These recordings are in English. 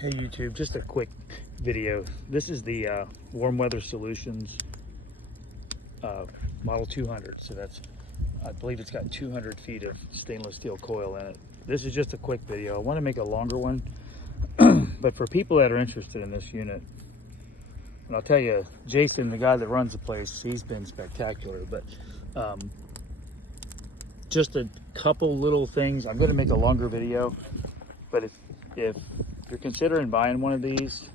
Hey YouTube, just a quick video. This is the Warm Weather Solutions Model 200. So that's, I believe it's got 200 feet of stainless steel coil in it. This is just a quick video. I want to make a longer one, but for people that are interested in this unit, and I'll tell you, Jason, the guy that runs the place, he's been spectacular, but just a couple little things. I'm going to make a longer video, but if you're considering buying one of these,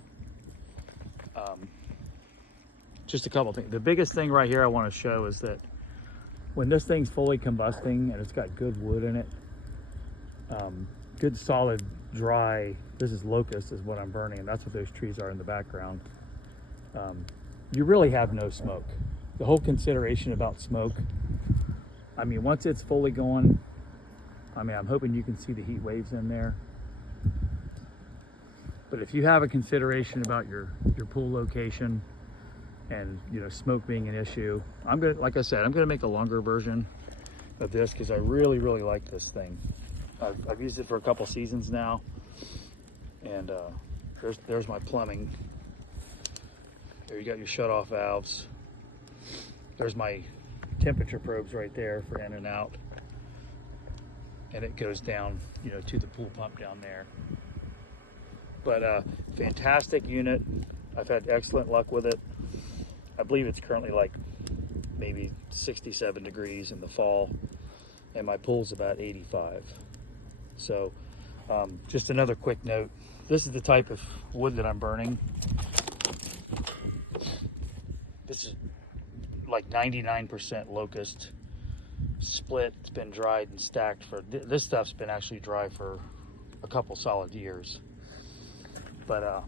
just a couple things. The biggest thing right here I want to show is that when this thing's fully combusting and it's got good wood in it, good solid dry, this is locust is what I'm burning, and that's what those trees are in the background. You really have no smoke. The whole consideration about smoke, I mean, once it's fully going, I mean, I'm hoping you can see the heat waves in there. But if you have a consideration about your pool location and, you know, smoke being an issue, I'm gonna, like I said, I'm gonna make a longer version of this because I really like this thing. I've used it for a couple seasons now, and there's my plumbing. There you got your shut-off valves. There's my temperature probes right there for in and out, and it goes down, you know, to the pool pump down there. But fantastic unit. I've had excellent luck with it. I believe it's currently like maybe 67 degrees in the fall, and my pool's about 85. So just another quick note, this is the type of wood that I'm burning. This is like 99% locust split. It's been dried and stacked for, this stuff's been actually dry for a couple solid years. But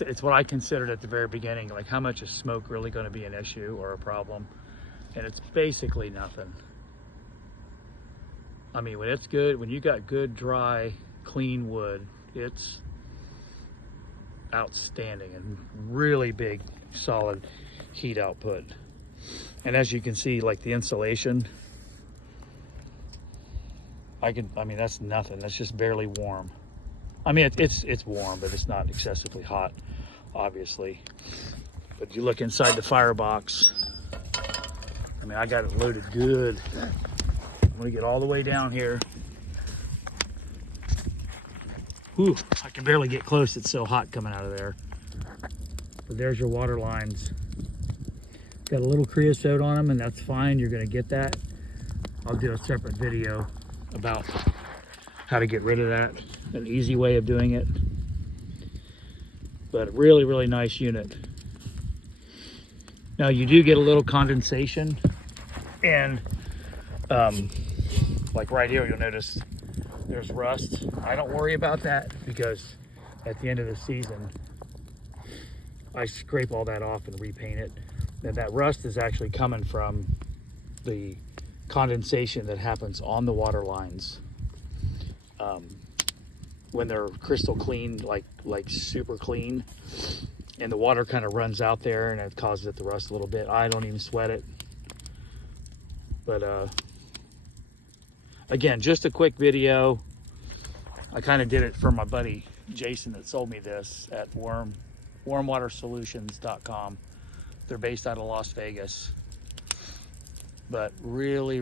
it's what I considered at the very beginning, like how much is smoke really going to be an issue or a problem? And it's basically nothing. I mean, when it's good, when you got good, dry, clean wood, it's outstanding and really big, solid heat output. And as you can see, like the insulation, I mean, that's nothing. That's just barely warm. I mean, it's warm, but it's not excessively hot, obviously. But you look inside the firebox, I mean, I got it loaded good. I'm gonna get all the way down here. Whew, I can barely get close. It's so hot coming out of there. But there's your water lines. Got a little creosote on them, and that's fine. You're gonna get that. I'll do a separate video about how to get rid of that, an easy way of doing it. But really nice unit. Now you do get a little condensation, and like right here, you'll notice there's rust. I don't worry about that because at the end of the season, I scrape all that off and repaint it. And that rust is actually coming from the condensation that happens on the water lines. When they're crystal clean, like super clean, and the water kind of runs out there and it causes it to rust a little bit. I don't even sweat it. But again, just a quick video. I kind of did it for my buddy Jason that sold me this at warmwatersolutions.com. They're based out of Las Vegas. But really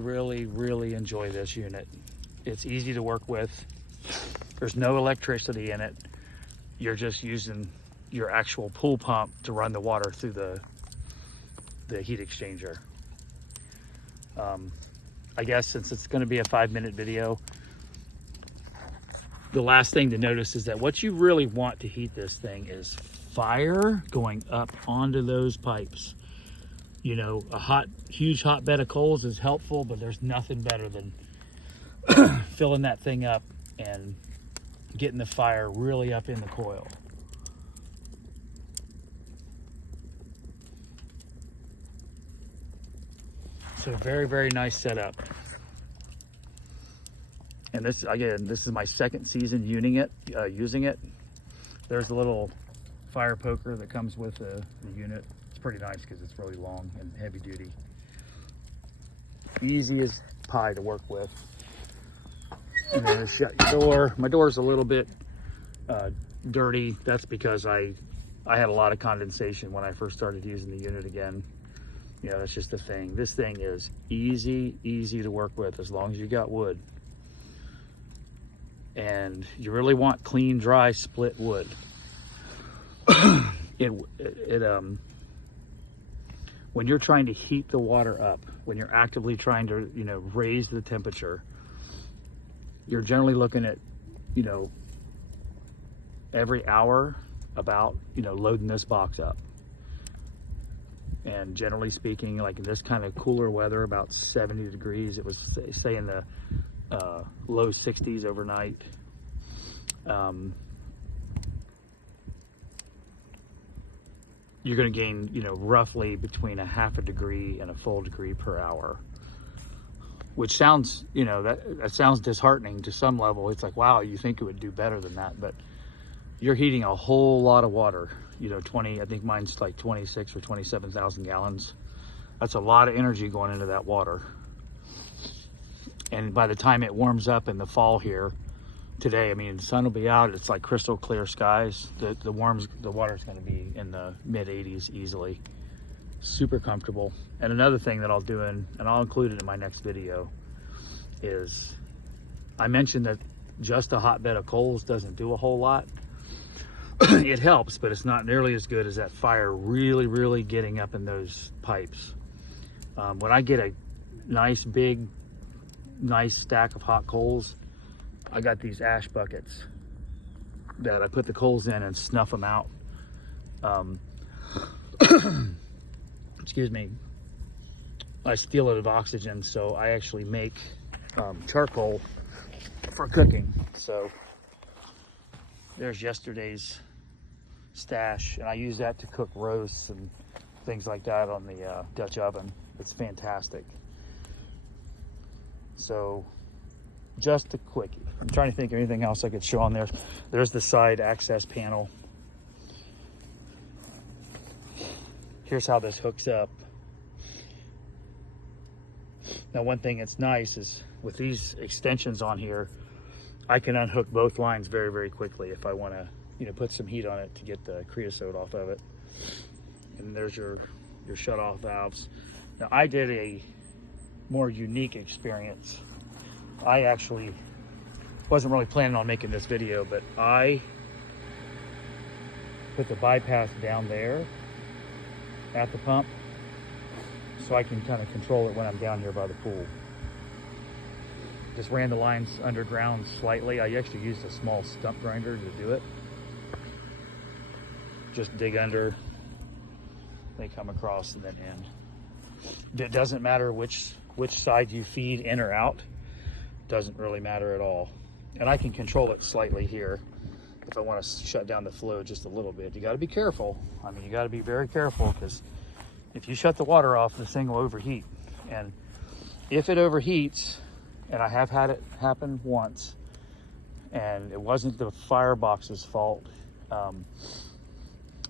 enjoy this unit. It's easy to work with. There's no electricity in it. You're just using your actual pool pump to run the water through the heat exchanger. I guess since it's going to be a 5-minute video, the last thing to notice is that what you really want to heat this thing is fire going up onto those pipes. You know, a huge hot bed of coals is helpful, but there's nothing better than filling that thing up and getting the fire really up in the coil. So very nice setup. And this, again, this is my second season using it. There's a little fire poker that comes with the unit. It's pretty nice because it's really long and heavy duty. Easy as pie to work with. And then shut your door. My door's a little bit dirty. That's because I had a lot of condensation when I first started using the unit again. You know, that's just the thing. This thing is easy to work with as long as you got wood. And you really want clean, dry, split wood. When you're trying to heat the water up, when you're actively trying to, you know, raise the temperature, you're generally looking at, you know, every hour about, you know, loading this box up. And generally speaking, like in this kind of cooler weather, about 70 degrees, it was say in the low 60s overnight. You're going to gain, you know, roughly between a half a degree and a full degree per hour, which sounds, you know, that sounds disheartening to some level. It's like, wow, you think it would do better than that, but you're heating a whole lot of water. You know, I think mine's like 26 or 27,000 gallons. That's a lot of energy going into that water. And by the time it warms up in the fall here, today, I mean, the sun will be out. It's like crystal clear skies. The water's going to be in the mid 80s easily. Super comfortable. And another thing that I'll do, and I'll include it in my next video, is I mentioned that just a hotbed of coals doesn't do a whole lot. It helps, but it's not nearly as good as that fire really getting up in those pipes. When I get a nice big stack of hot coals, I got these ash buckets that I put the coals in and snuff them out. Excuse me. I steal it of oxygen, so I actually make charcoal for cooking. So there's yesterday's stash, and I use that to cook roasts and things like that on the Dutch oven. It's fantastic. So just a quickie. I'm trying to think of anything else I could show on there. There's the side access panel. Here's how this hooks up. Now, one thing that's nice is with these extensions on here, I can unhook both lines very quickly if I want to, you know, put some heat on it to get the creosote off of it. And there's your shut-off valves. Now, I did a more unique experience. I actually wasn't really planning on making this video, but I put the bypass down there at the pump so I can kind of control it when I'm down here by the pool. Just ran the lines underground slightly. I actually used a small stump grinder to do it. Just dig under, they come across and then in. It doesn't matter which side you feed in or out. Doesn't really matter at all. And I can control it slightly here if I want to shut down the flow just a little bit. You got to be careful. I mean, you got to be very careful, because if you shut the water off, this thing will overheat. And if it overheats, and I have had it happen once, and it wasn't the firebox's fault.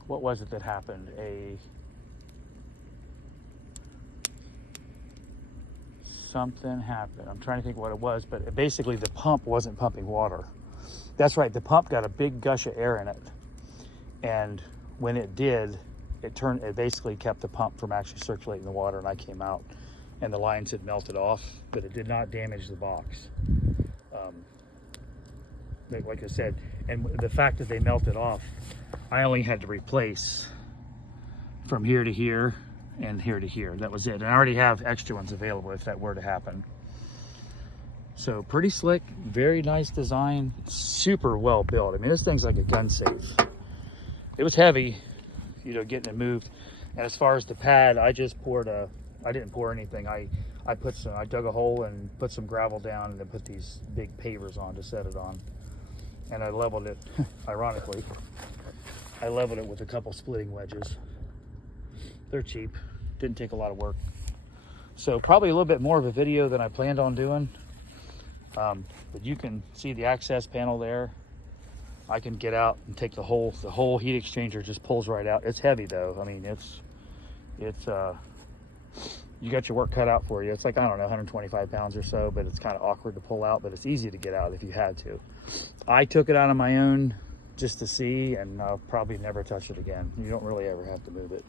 What was it that happened? Something happened. I'm trying to think what it was, but basically the pump wasn't pumping water. That's right, the pump got a big gush of air in it. And when it did, it basically kept the pump from actually circulating the water, and I came out and the lines had melted off, but it did not damage the box. Like I said, and the fact that they melted off, I only had to replace from here to here and here to here. That was it. And I already have extra ones available if that were to happen. So pretty slick, very nice design, super well built. I mean, this thing's like a gun safe. It was heavy, you know, getting it moved. And as far as the pad, I just I didn't pour anything. I dug a hole and put some gravel down and then put these big pavers on to set it on. And I leveled it, ironically, I leveled it with a couple splitting wedges. They're cheap, didn't take a lot of work. So probably a little bit more of a video than I planned on doing. But you can see the access panel there. I can get out and take the whole heat exchanger just pulls right out. It's heavy though. I mean, it's you got your work cut out for you. It's like, I don't know, 125 pounds or so, but it's kind of awkward to pull out, but it's easy to get out if you had to. I took it out on my own just to see, and I'll probably never touch it again. You don't really ever have to move it.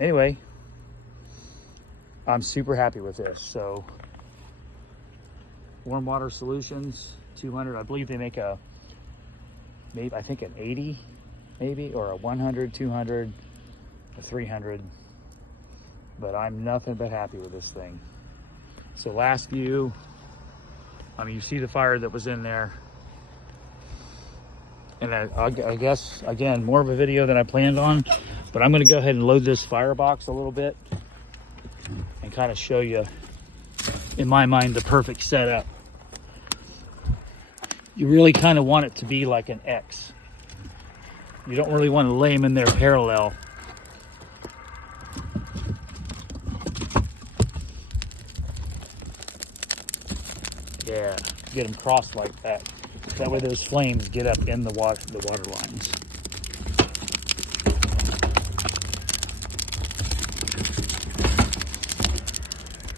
Anyway, I'm super happy with this. So Warm Water Solutions 200, I believe they make a, maybe I think an 80 maybe, or a 100, 200, a 300, but I'm nothing but happy with this thing. So last view, I mean, you see the fire that was in there. And I guess, again, more of a video than I planned on, but I'm gonna go ahead and load this firebox a little bit and kind of show you, in my mind, the perfect setup. You really kind of want it to be like an X. You don't really want to lay them in there parallel. Yeah, get them crossed like that. That way those flames get up in the water lines.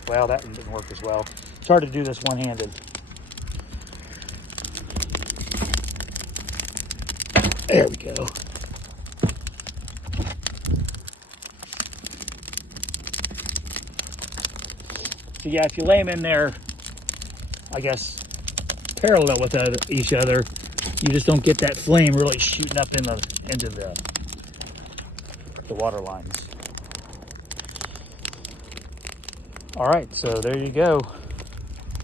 Well, that one didn't work as well. It's hard to do this one-handed. There we go. So yeah, if you lay them in there, I guess, parallel with each other, you just don't get that flame really shooting up into the water lines. All right, so there you go.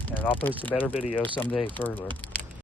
And I'll post a better video someday further.